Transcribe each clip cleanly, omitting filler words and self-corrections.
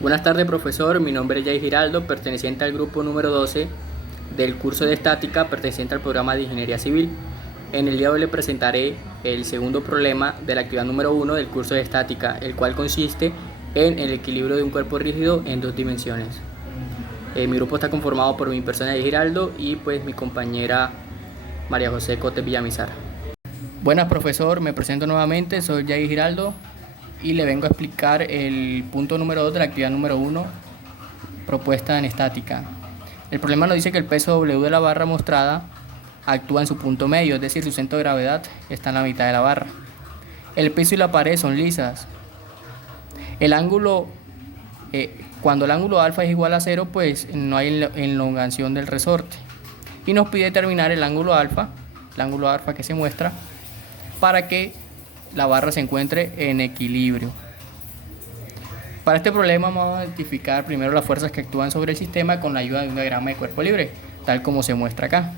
Buenas tardes, profesor. Mi nombre es Jay Giraldo, perteneciente al grupo número 12 del curso de estática, perteneciente al programa de ingeniería civil. En el día de hoy le presentaré el segundo problema de la actividad número 1 del curso de estática, el cual consiste en el equilibrio de un cuerpo rígido en dos dimensiones. Mi grupo está conformado por mi persona Jay Giraldo y pues mi compañera María José Cotes Villamizar. Buenas, profesor. Me presento nuevamente. Soy Jay Giraldo y le vengo a explicar el punto número 2 de la actividad número 1 propuesta en estática. El problema nos dice que el peso W de la barra mostrada actúa en su punto medio, es decir, su centro de gravedad está en la mitad de la barra. El piso y la pared son lisas. El ángulo, cuando el ángulo alfa es igual a 0, pues no hay elongación del resorte. Y nos pide determinar el ángulo alfa que se muestra, para que la barra se encuentre en equilibrio. Para este problema vamos a identificar primero las fuerzas que actúan sobre el sistema con la ayuda de un diagrama de cuerpo libre, tal como se muestra acá,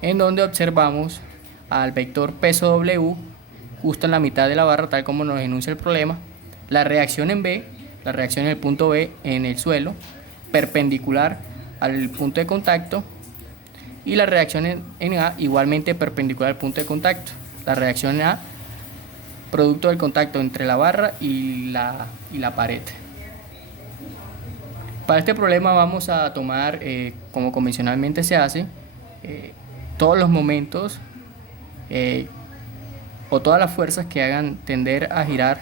en donde observamos al vector peso W justo en la mitad de la barra, tal como nos enuncia el problema, la reacción en B, la reacción en el punto B en el suelo, perpendicular al punto de contacto, y la reacción en A igualmente perpendicular al punto de contacto. La reacción en A, producto del contacto entre la barra y la pared. Para este problema vamos a tomar, como convencionalmente se hace, todos los momentos o todas las fuerzas que hagan tender a girar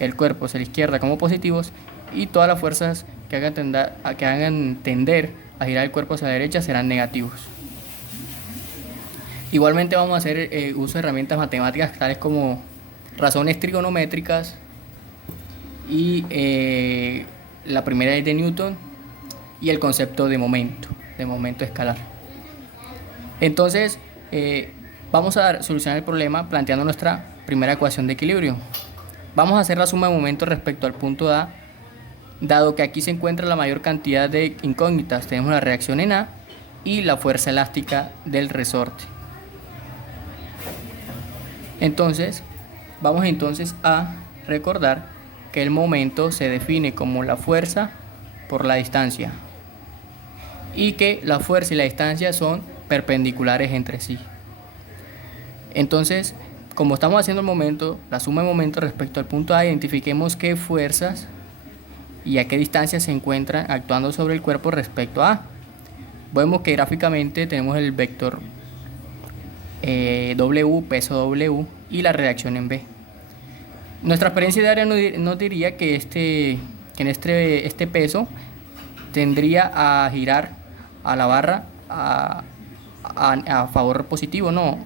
el cuerpo hacia la izquierda como positivos, y todas las fuerzas que hagan tender a girar el cuerpo hacia la derecha serán negativos. Igualmente vamos a hacer uso de herramientas matemáticas tales como razones trigonométricas y la primera ley de Newton y el concepto de momento escalar. Entonces vamos a solucionar el problema planteando nuestra primera ecuación de equilibrio. Vamos a hacer la suma de momentos respecto al punto A, dado que aquí se encuentra la mayor cantidad de incógnitas. Tenemos la reacción en A y la fuerza elástica del resorte. Entonces vamos a recordar que el momento se define como la fuerza por la distancia y que la fuerza y la distancia son perpendiculares entre sí. Entonces, como estamos haciendo la suma de momentos respecto al punto A, identifiquemos qué fuerzas y a qué distancia se encuentran actuando sobre el cuerpo respecto a A. Vemos que gráficamente tenemos el vector W, peso W, y la reacción en B. Nuestra experiencia diaria nos diría que este peso tendría a girar a la barra a favor positivo, no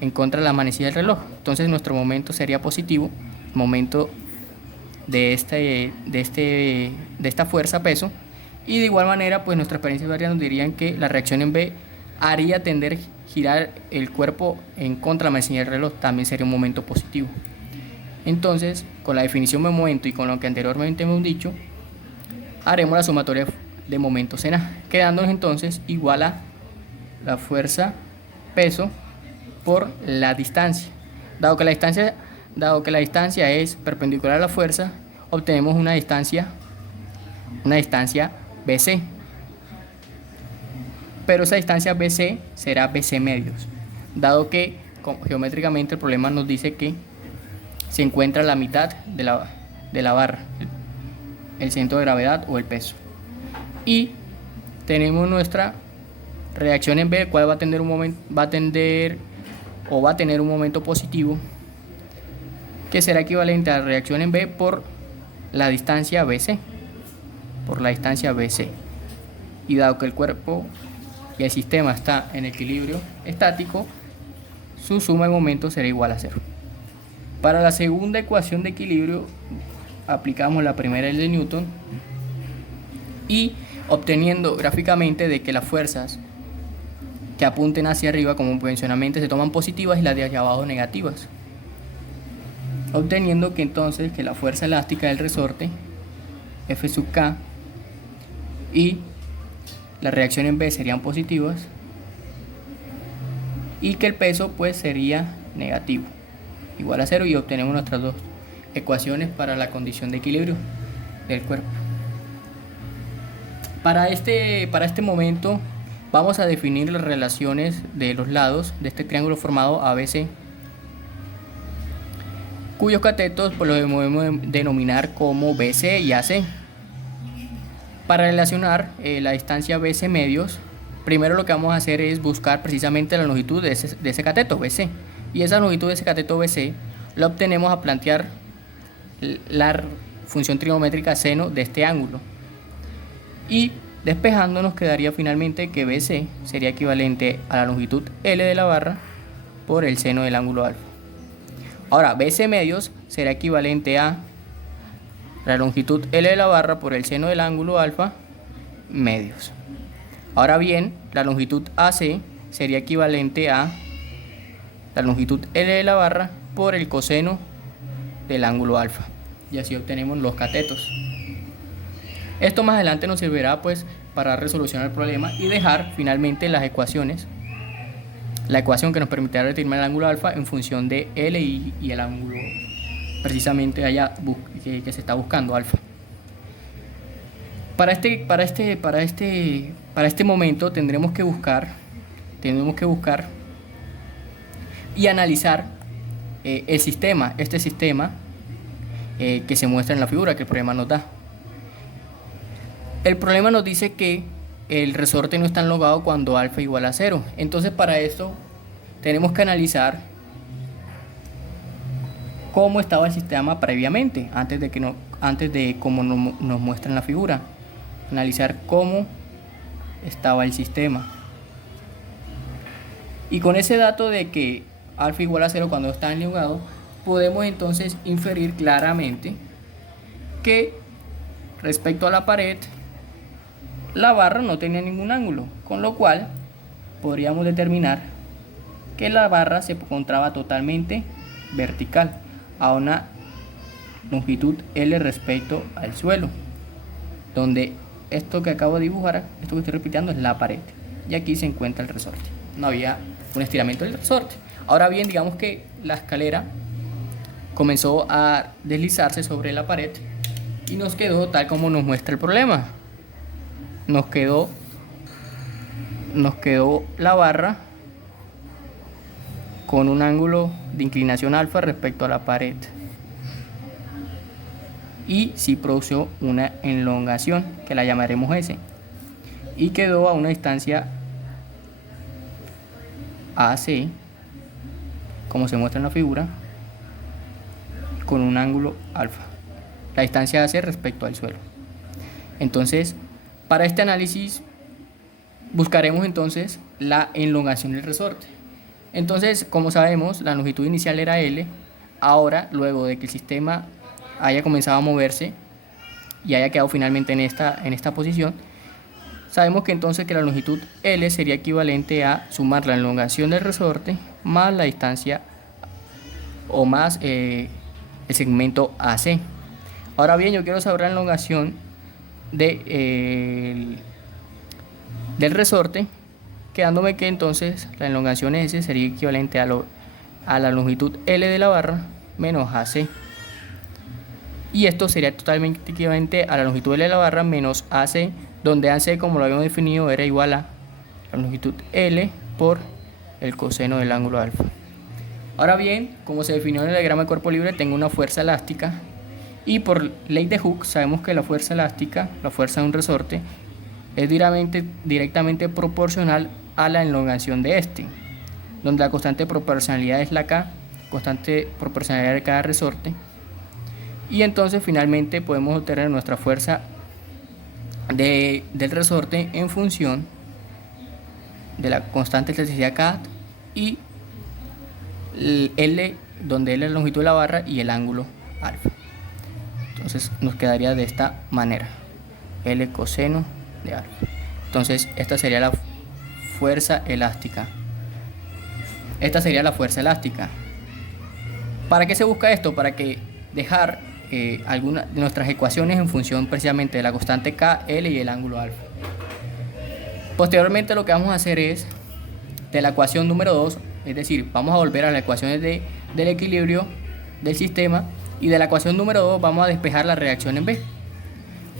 en contra de la manecilla del reloj. Entonces nuestro momento sería positivo, momento de esta fuerza peso, y de igual manera pues nuestra experiencia diaria nos dirían que la reacción en B haría tender girar el cuerpo en contra de la manecilla del reloj, también sería un momento positivo. Entonces, con la definición de momento y con lo que anteriormente hemos dicho, haremos la sumatoria de momentos en A, quedándonos entonces igual a la fuerza peso por la distancia. Dado que la distancia es perpendicular a la fuerza, obtenemos una distancia BC. Pero esa distancia BC será BC medios, dado que geométricamente el problema nos dice que se encuentra a la mitad de la barra, el centro de gravedad o el peso. Y tenemos nuestra reacción en B, el cual va a tener un momento positivo, que será equivalente a la reacción en B por la distancia BC. Y dado que el cuerpo y el sistema está en equilibrio estático, su suma de momentos será igual a 0. Para la segunda ecuación de equilibrio aplicamos la primera ley de Newton y obteniendo gráficamente de que las fuerzas que apunten hacia arriba como convencionalmente se toman positivas y las de hacia abajo negativas, obteniendo que entonces que la fuerza elástica del resorte F sub K y la reacción en B serían positivas y que el peso pues sería negativo, igual a 0, y obtenemos nuestras dos ecuaciones para la condición de equilibrio del cuerpo. Para este momento vamos a definir las relaciones de los lados de este triángulo formado ABC, cuyos catetos pues, los podemos denominar como BC y AC. Para relacionar la distancia BC medios, primero lo que vamos a hacer es buscar precisamente la longitud de ese cateto BC. Y esa longitud de ese cateto BC la obtenemos a plantear la función trigonométrica seno de este ángulo. Y despejando nos quedaría finalmente que BC sería equivalente a la longitud L de la barra por el seno del ángulo alfa. Ahora, BC medios será equivalente a la longitud L de la barra por el seno del ángulo alfa medios. Ahora bien, la longitud AC sería equivalente a la longitud L de la barra por el coseno del ángulo alfa. Y así obtenemos los catetos. Esto más adelante nos servirá pues para resolucionar el problema y dejar finalmente las ecuaciones. La ecuación que nos permitirá determinar el ángulo alfa en función de L y el ángulo precisamente allá que se está buscando, alfa. Para este momento tendremos que buscar y analizar este sistema que se muestra en la figura que el problema nos da. El problema nos dice que el resorte no está enlogado cuando alfa igual a 0. Entonces para esto tenemos que analizar cómo estaba el sistema previamente, antes de cómo nos muestra en la figura. Analizar cómo estaba el sistema. Y con ese dato de que alfa igual a 0 cuando está enlogado, podemos entonces inferir claramente que respecto a la pared, la barra no tenía ningún ángulo, con lo cual podríamos determinar que la barra se encontraba totalmente vertical a una longitud L respecto al suelo, donde esto que acabo de dibujar, esto que estoy repitiendo, es la pared, y aquí se encuentra el resorte. No había un estiramiento del resorte. Ahora bien, digamos que la escalera comenzó a deslizarse sobre la pared y nos quedó tal como nos muestra el problema. Nos quedó la barra con un ángulo de inclinación alfa respecto a la pared, y sí produjo una elongación que la llamaremos S, y quedó a una distancia AC, como se muestra en la figura, con un ángulo alfa, la distancia AC respecto al suelo. Entonces, para este análisis buscaremos entonces la elongación del resorte. Entonces, como sabemos, la longitud inicial era L. Ahora, luego de que el sistema haya comenzado a moverse y haya quedado finalmente en esta posición, sabemos que entonces que la longitud L sería equivalente a sumar la elongación del resorte más la distancia o más el segmento AC. Ahora bien, yo quiero saber la elongación del resorte, quedándome que entonces la elongación S sería equivalente a la longitud L de la barra menos AC, y esto sería totalmente equivalente a la longitud L de la barra menos AC, donde AC, como lo habíamos definido, era igual a la longitud L por el coseno del ángulo alfa. Ahora bien, como se definió en el diagrama de cuerpo libre, tengo una fuerza elástica, y por ley de Hooke sabemos que la fuerza elástica, la fuerza de un resorte, es directamente proporcional a la elongación de este, donde la constante de proporcionalidad es la K, constante proporcionalidad de cada resorte, y entonces finalmente podemos obtener nuestra fuerza del resorte en función de la constante de elasticidad K y L, donde L es la longitud de la barra y el ángulo alfa. Entonces nos quedaría de esta manera: L coseno de alfa. Entonces esta sería la fuerza elástica. ¿Para qué se busca esto? Para que dejar algunas de nuestras ecuaciones en función precisamente de la constante K, L y el ángulo alfa. Posteriormente lo que vamos a hacer es, de la ecuación número 2, es decir, vamos a volver a las ecuaciones del equilibrio del sistema, y de la ecuación número 2 vamos a despejar la reacción en B.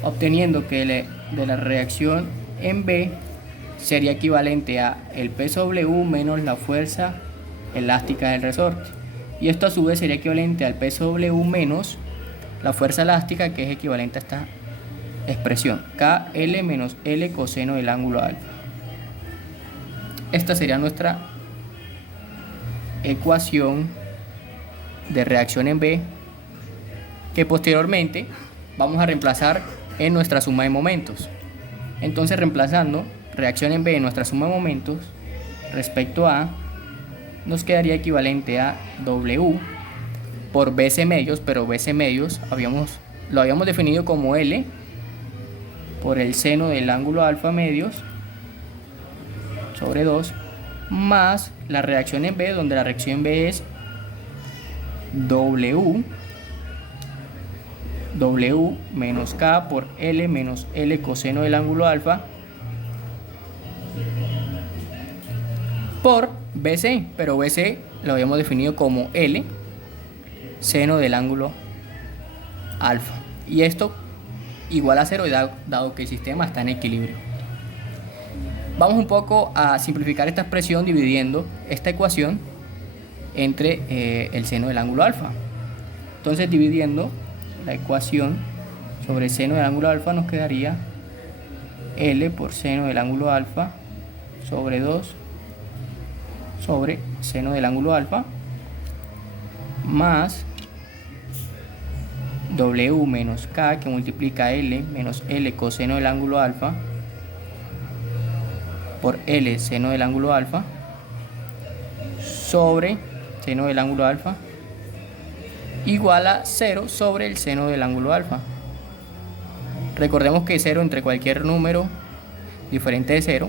obteniendo que de la reacción en B sería equivalente a el peso W menos la fuerza elástica del resorte. Y esto a su vez sería equivalente al peso W menos la fuerza elástica, que es equivalente a esta expresión, KL menos L coseno del ángulo alfa. Esta sería nuestra ecuación de reacción en B, que posteriormente vamos a reemplazar en nuestra suma de momentos. Entonces, reemplazando reacción en B en nuestra suma de momentos respecto a, nos quedaría equivalente a W por BC medios, pero BC medios lo habíamos definido como L por el seno del ángulo alfa medios sobre 2 más la reacción en B, donde la reacción en B es W menos K por L menos L coseno del ángulo alfa por BC, pero BC lo habíamos definido como L seno del ángulo alfa, y esto igual a 0 dado que el sistema está en equilibrio. Vamos un poco a simplificar esta expresión dividiendo esta ecuación entre el seno del ángulo alfa. Entonces, dividiendo la ecuación sobre el seno del ángulo alfa, nos quedaría L por seno del ángulo alfa sobre 2 sobre seno del ángulo alfa más W menos K, que multiplica L menos L coseno del ángulo alfa por L seno del ángulo alfa sobre seno del ángulo alfa igual a 0 sobre el seno del ángulo alfa. Recordemos que 0 entre cualquier número diferente de 0,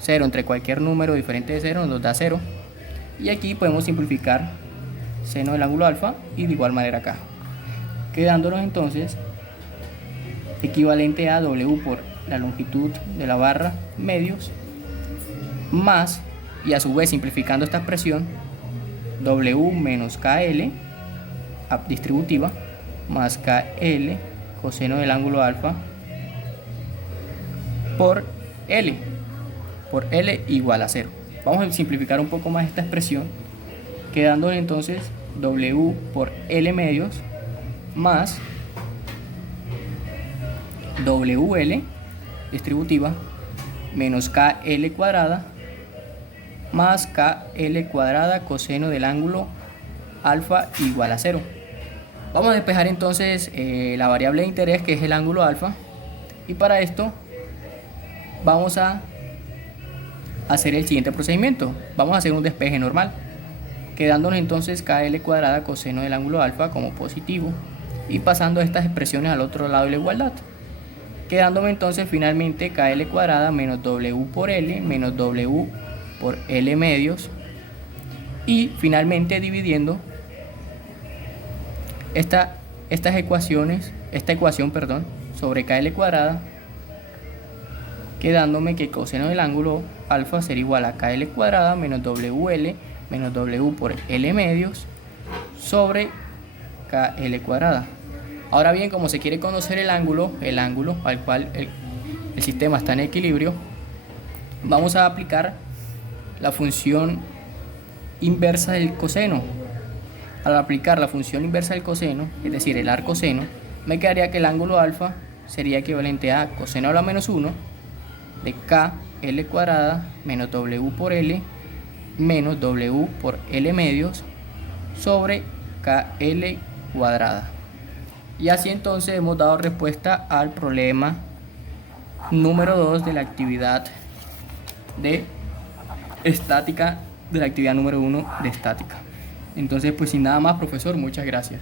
0 entre cualquier número diferente de 0 nos da 0, y aquí podemos simplificar seno del ángulo alfa y de igual manera acá, quedándonos entonces equivalente a W por la longitud de la barra medios más, y a su vez simplificando esta expresión, W menos KL distributiva más KL coseno del ángulo alfa por L igual a 0. Vamos a simplificar un poco más esta expresión, quedando entonces W por L medios más WL distributiva menos KL cuadrada más KL cuadrada coseno del ángulo alfa igual a 0. Vamos a despejar entonces la variable de interés, que es el ángulo alfa, y para esto vamos a hacer el siguiente procedimiento. Vamos a hacer un despeje normal, quedándonos entonces KL cuadrada coseno del ángulo alfa como positivo y pasando estas expresiones al otro lado de la igualdad, quedándome entonces finalmente KL cuadrada menos W por L menos W por L medios, y finalmente dividiendo esta ecuación sobre KL cuadrada, quedándome que coseno del ángulo alfa será igual a KL cuadrada menos WL menos W por L medios sobre KL cuadrada. Ahora bien, como se quiere conocer el ángulo al cual el sistema está en equilibrio, vamos a aplicar la función inversa del coseno. Al aplicar la función inversa del coseno, es decir, el arcoseno, me quedaría que el ángulo alfa sería equivalente a coseno a la menos 1 de KL cuadrada menos W por L menos W por L medios sobre KL cuadrada. Y así entonces hemos dado respuesta al problema número 2 de la actividad de estática, de la actividad número 1 de estática. Entonces, pues sin nada más, profesor, muchas gracias.